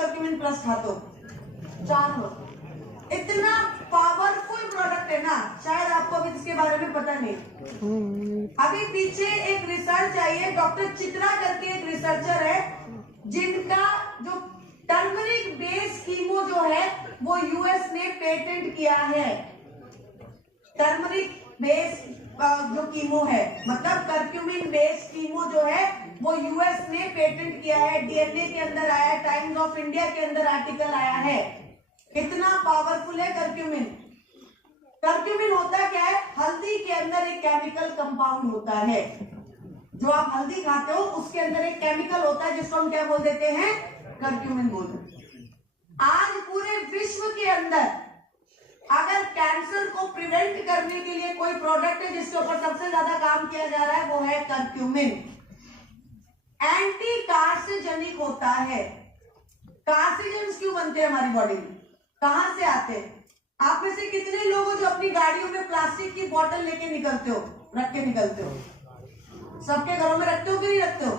Curcumin plus खाते हो, 4 वक्त। इतना पावरफुल प्रोडक्ट है ना, शायद आपको अभी इसके बारे में पता नहीं। अभी पीछे एक रिसर्च आई है, डॉक्टर चित्रा करके एक रिसर्चर है, जिनका जो टर्मरिक बेस कीमो जो है वो यूएस ने पेटेंट किया है। टर्मरिक बेस जो कीमो है, मतलब कर्क्यूमिन बेस कीमो जो है वो यूएस ने पेटेंट किया है। डीएनए के अंदर आया है, टाइम्स ऑफ इंडिया के अंदर आर्टिकल आया है। कितना पावरफुल है कर्क्यूमिन। कर्क्यूमिन होता क्या है, हल्दी के अंदर एक केमिकल कंपाउंड होता है। जो आप हल्दी खाते हो उसके अंदर एक केमिकल होता है जिसको हम क्या बोल देते हैं, कर्क्यूमिन बोलते हैं। आज पूरे विश्व के अंदर अगर कैंसर को प्रिवेंट करने के लिए कोई प्रोडक्ट है जिसके ऊपर सबसे ज्यादा काम किया जा रहा है, वो है कर्क्यूमिन। एंटी कार्सिजेनिक होता है। कार्सिजेंस क्यों बनते हैं हमारी बॉडी में, कहां से आते हैं? आप में से कितने लोग हो जो अपनी गाड़ियों में प्लास्टिक की बोतल लेके निकलते हो, रख के निकलते हो? सबके घरों में रखते हो कि नहीं रखते हो?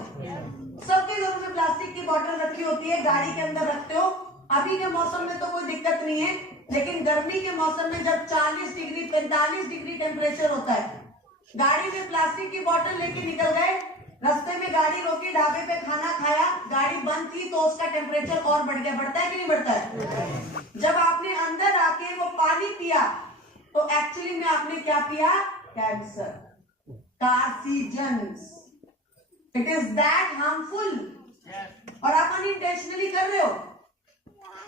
सबके घरों में प्लास्टिक की बोतल रखी होती है, गाड़ी के अंदर रखते हो। अभी के मौसम में तो कोई दिक्कत नहीं है, लेकिन गर्मी के मौसम में जब 40 डिग्री 45 डिग्री टेम्परेचर होता है, गाड़ी में प्लास्टिक की बोतल लेके निकल गए, रास्ते में गाड़ी रोकी, ढाबे पे खाना खाया, गाड़ी बंद थी तो उसका टेम्परेचर और बढ़ गया। बढ़ता है कि नहीं बढ़ता है? जब आपने अंदर आके वो पानी पिया तो एक्चुअली में आपने क्या पिया? Cancer, carcinogens. It is that harmful. और आप अनइंटेंशनली कर रहे हो।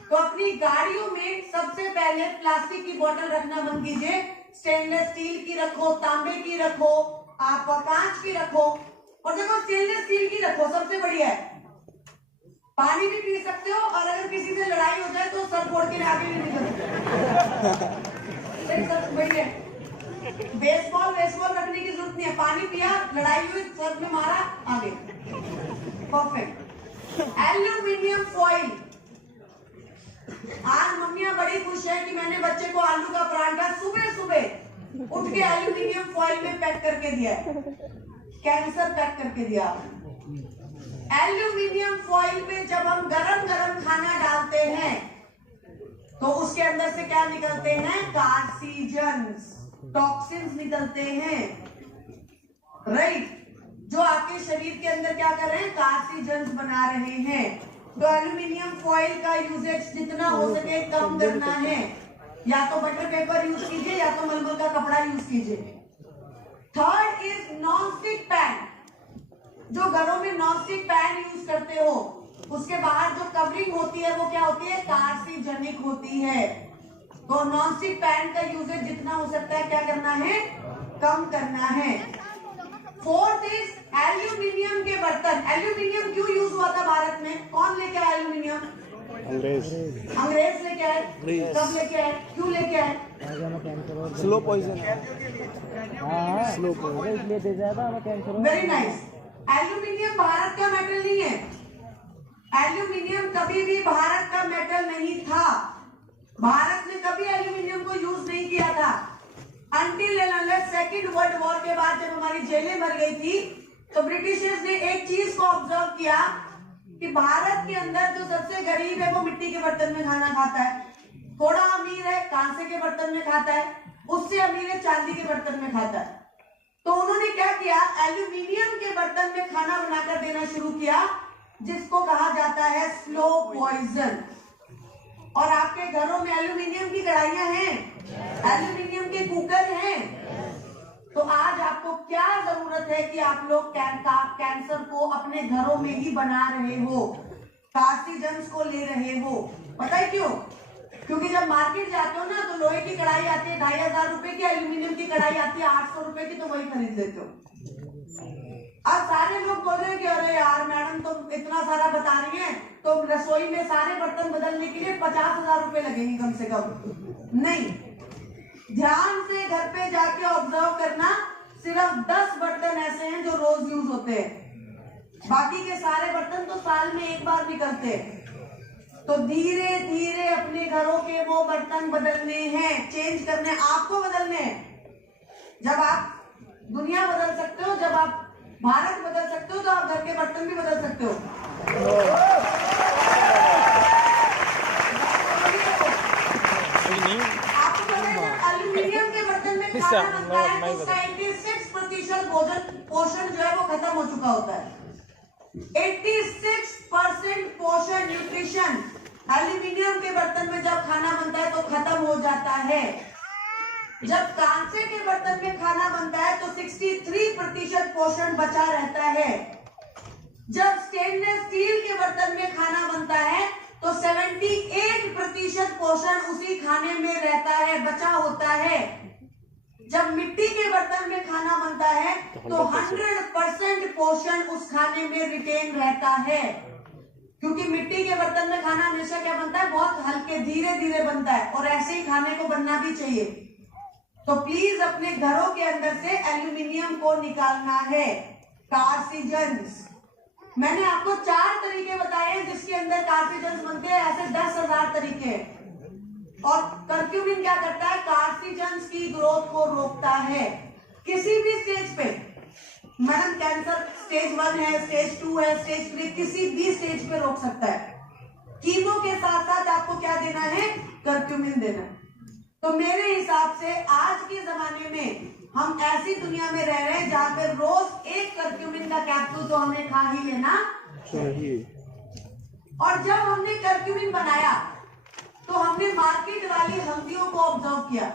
तो अपनी गाड़ियों में सबसे पहले प्लास्टिक की बोतल रखना बंद कीजिए। स्टेनलेस स्टील की रखो, तांबे की रखो, आप कांच की रखो। और देखो स्टेनलेस स्टील की रखो, सबसे बढ़िया है। पानी भी पी सकते हो, और अगर किसी से लड़ाई हो जाए तो सर फोड़ के आगे नहीं निकल सकते। सब बढ़िया। बेसबॉल रखने की जरूरत नहीं है। पानी पिया, लड़ाई हुई, सर में मारा, आगे। परफेक्ट। Aluminium foil. आज मम्मियां बड़ी खुश है कि मैंने बच्चे को आलू का पराठा सुबह सुबह उठ के एल्यूमिनियम फॉइल में पैक करके दिया है। कैंसर पैक करके दिया। एल्यूमिनियम फॉइल में जब हम गरम गरम खाना डालते हैं तो उसके अंदर से क्या निकलते हैं? कार्सिजेंस, टॉक्सिन्स निकलते हैं, राइट, जो आपके शरीर के अंदर क्या कर रहे हैं? कार्सिजेंस बना रहे हैं। तो एल्यूमिनियम फॉइल का यूजेज जितना हो सके कम करना है। या तो बटर पेपर यूज कीजिए या तो मलमल का कपड़ा यूज कीजिए। Third is nonstick pan. जो घरों में नॉनस्टिक पैन यूज करते हो उसके बाहर जो कवरिंग होती है वो क्या होती है? कार्सिजेनिक होती है। तो नॉनस्टिक पैन का यूजेज जितना हो सकता है क्या करना है? कम करना है। फोर्थ इज एल्यूमिनियम के बर्तन। एल्यूमिनियम क्यों यूज हुआ था भारत में? कौन लेके आया एल्यूमिनियम? अंग्रेज लेके आए। कब लेके आए? क्यों लेके आए? स्लो पॉइजन, स्लो पॉइजन इसलिए दे जाएगा हमें cancer. Very nice. Aluminium Bharat का मेटल नहीं है। एल्यूमिनियम कभी भी भारत का मेटल नहीं था। भारत ने कभी एल्यूमिनियम को यूज नहीं किया था। Until and unless second world war के बाद जब हमारी जेलें भर गई थी तो ब्रिटिशर्स ने एक चीज को ऑब्जर्व किया कि भारत के अंदर जो सबसे गरीब है वो मिट्टी के बर्तन में खाना खाता है, थोड़ा अमीर है कांसे के बर्तन में खाता है, उससे अमीर है चांदी के बर्तन में खाता है। तो उन्होंने क्या किया? एल्यूमिनियम के बर्तन में खाना बनाकर देना शुरू किया, जिसको कहा जाता है स्लो पॉइजन। और आपके घरों में एल्यूमिनियम की कढ़ाइयां हैं, एल्यूमिनियम के कुकर हैं। तो आज आपको क्या जरूरत है कि आप लोग कैंसर को अपने घरों में ही बना रहे हो, कार्सिजेंस को ले रहे हो। पता है क्यों? क्योंकि जब मार्केट जाते हो ना तो लोहे की कढ़ाई आती है 2500 रुपए की, एल्यूमिनियम की कढ़ाई आती है 800 रुपए की, तो वही खरीद लेते हो। अब सारे लोग बोल रहे हैं कि अरे यार मैडम तुम इतना सारा बता रही हैं, तो रसोई में सारे बर्तन बदलने के लिए 50,000 रुपए लगेंगे कम से कम। नहीं, ध्यान से घर पे जाके ऑब्जर्व करना, सिर्फ 10 बर्तन ऐसे हैं जो रोज यूज होते हैं, बाकी के सारे बर्तन तो साल में एक बार निकलते हैं। तो धीरे धीरे अपने घरों के वो बर्तन बदलने हैं, चेंज करने, आपको बदलने हैं। जब आप दुनिया बदल सकते हो, जब आप भारत बदल सकते हो, तो आप घर के बर्तन भी बदल सकते हो। खाना बनता है तो 76% पोषण जो है वो खत्म हो चुका होता है। 86% पोषण न्यूट्रिशन एल्यूमिनियम के बर्तन में जब खाना बनता है तो खत्म हो जाता है। जब कांसे के बर्तन में खाना बनता है तो 63% पोषण बचा रहता है। जब स्टेनलेस स्टील के बर्तन में खाना बनता है तो 78% पोषण उसी खाने में रहता है, बचा होता है। जब मिट्टी के बर्तन में खाना बनता है तो 100% पोषण उस खाने में रिटेन रहता है, क्योंकि मिट्टी के बर्तन में खाना हमेशा क्या बनता है, बहुत हल्के धीरे धीरे बनता है, और ऐसे ही खाने को बनना भी चाहिए। तो प्लीज अपने घरों के अंदर से एल्यूमिनियम को निकालना है। कार्सिजन्स मैंने आपको 4 तरीके बताए हैं जिसके अंदर कार्सिजन्स बनते हैं, ऐसे 10,000 तरीके हैं। और कर्क्यूमिन क्या करता है, कार्सिजन्स की ग्रोथ को रोकता है किसी भी स्टेज पे। मैडम कैंसर स्टेज 1 है, स्टेज 2 है, स्टेज 3, किसी भी स्टेज पे रोक सकता है। कीमो के साथ साथ आपको क्या देना है, कर्क्यूमिन देना है। तो मेरे हिसाब से आज के जमाने में हम ऐसी दुनिया में रह रहे हैं जहां पे रोज एक कर्क्यूमिन का कैप्सूल तो हमें खा ही लेना चाहिए। और जब हमने कर्क्यूमिन बनाया तो हमने मार्केट वाली हल्दियों को ऑब्जर्व किया।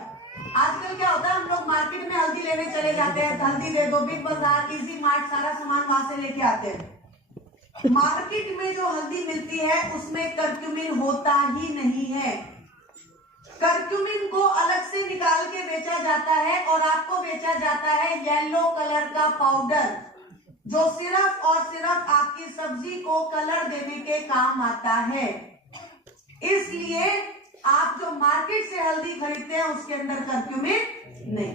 आजकल क्या होता है, हम लोग मार्केट में हल्दी लेने चले जाते हैं, हल्दी दे दो, बिग बाजार, इजी मार्ट, सारा सामान वहां से लेके आते हैं। मार्केट में जो हल्दी मिलती है उसमें कर्क्यूमिन होता ही नहीं है। कर्क्यूमिन को अलग से निकाल के बेचा जाता है और आपको बेचा जाता है येलो कलर का पाउडर, जो सिर्फ और सिर्फ आपकी सब्जी को कलर देने के काम आता है। इसलिए आप जो मार्केट से हल्दी खरीदते हैं उसके अंदर कर्क्यूमिन नहीं।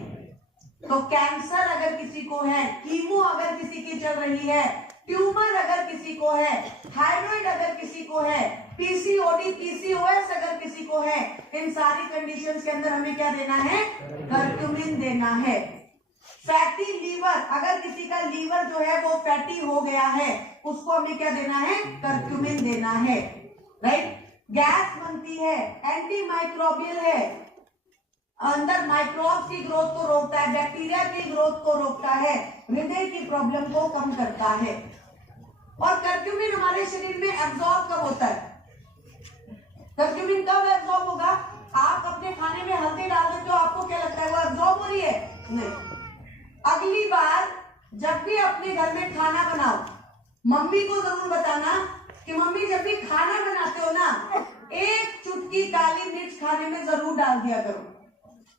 तो कैंसर अगर किसी को है, कीमो अगर किसी की चल रही है, ट्यूमर अगर किसी को है, थायराइड अगर किसी को है, पीसीओडी, पीसीओएस अगर किसी को है, इन सारी कंडीशंस के अंदर हमें क्या देना है, कर्क्यूमिन देना है। फैटी लीवर, अगर किसी का लीवर जो है वो फैटी हो गया है, उसको हमें क्या देना है, कर्क्यूमिन देना है। राइट, गैस बनती है, एंटी माइक्रोबियल है, अंदर माइक्रोब्स की ग्रोथ को रोकता है, बैक्टीरिया की ग्रोथ को रोकता है, हृदय की प्रॉब्लम को कम करता है। और कर्क्यूमिन हमारे शरीर में एब्जॉर्ब कब होता है, कर्क्यूमिन कब एब्जॉर्ब होगा, आप अपने खाने में हल्दी डाल देते हो, आपको क्या लगता है वो एब्जॉर्ब हो रही है, नहीं। अगली बार जब भी अपने घर में खाना बनाओ, मम्मी को जरूर बताना कि मम्मी जब भी खाना बनाते हो ना, 1 चुटकी काली मिर्च खाने में जरूर डाल दिया करो,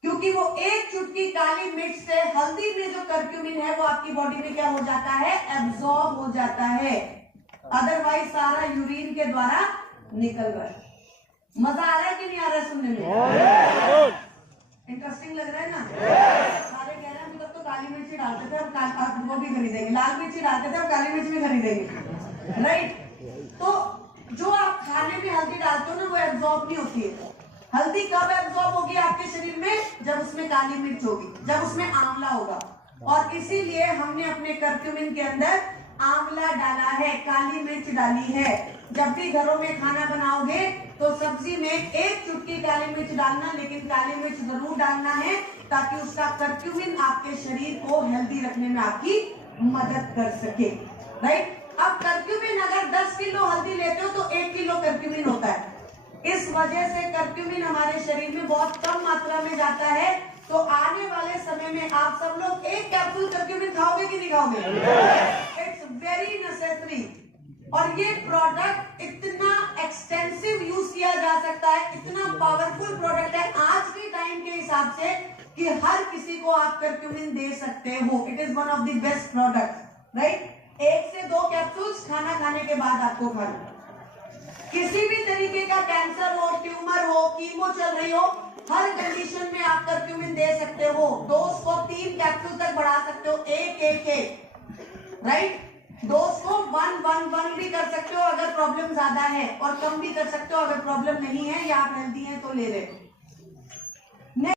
क्योंकि वो 1 चुटकी काली मिर्च से हल्दी में जो कर्क्यूमिन है वो आपकी बॉडी में क्या हो जाता है, एब्जॉर्ब हो जाता है। अदरवाइज सारा यूरिन के द्वारा निकल रहा है। मजा आ रहा है कि नहीं आ रहा है सुनने में, इंटरेस्टिंग लग रहा है ना। सारे कह रहे हैं हम तब तो काली मिर्ची डालते थे, अब वो भी खरीदेंगे, लाल मिर्ची डालते थे, अब काली मिर्च भी खरीदेंगे। राइट, तो जो आप खाने में हल्दी डालते हो ना वो एब्जॉर्ब नहीं होती है। हल्दी कब एब्जॉर्ब होगी आपके शरीर में, जब उसमें काली मिर्च होगी, जब उसमें आंवला होगा। और इसीलिए हमने अपने कर्क्यूमिन के अंदर आंवला डाला है, काली मिर्च डाली है। जब भी घरों में खाना बनाओगे तो सब्जी में 1 चुटकी काली मिर्च डालना, लेकिन काली मिर्च जरूर डालना है ताकि उसका कर्क्यूमिन आपके शरीर को हेल्दी रखने में आपकी मदद कर सके। राइट, अब कर्क्यूमिन अगर 10 किलो हल्दी लेते हो तो 1 किलो कर्क्यूमिन होता है। इस वजह से कर्क्यूमिन हमारे शरीर में बहुत कम मात्रा में जाता है। तो आने वाले समय में आप सब लोग 1 कैप्सूल कर्क्यूमिन खाओगे कि नहीं खाओगे, इट्स वेरी नेसेसरी। और ये प्रोडक्ट इतना एक्सटेंसिव यूज किया जा सकता है, इतना पावरफुल प्रोडक्ट है आज के टाइम के हिसाब से कि हर किसी को आप कर्क्यूमिन दे सकते हो। It is one of the best product. Right, 1 से 2 कैप्सूल्स खाना खाने के बाद आपको खाना। किसी भी तरीके का कैंसर हो, ट्यूमर हो, कीमो चल रही हो, हर कंडीशन में आप कर्क्यूमिन दे सकते हो। डोज को 3 कैप्सूल तक बढ़ा सकते हो, 1-1-1। राइट, डोज को 1-1-1 भी कर सकते हो अगर प्रॉब्लम ज्यादा है, और कम भी कर सकते हो अगर प्रॉब्लम नहीं है या आप हेल्दी हैं तो ले रहे हो।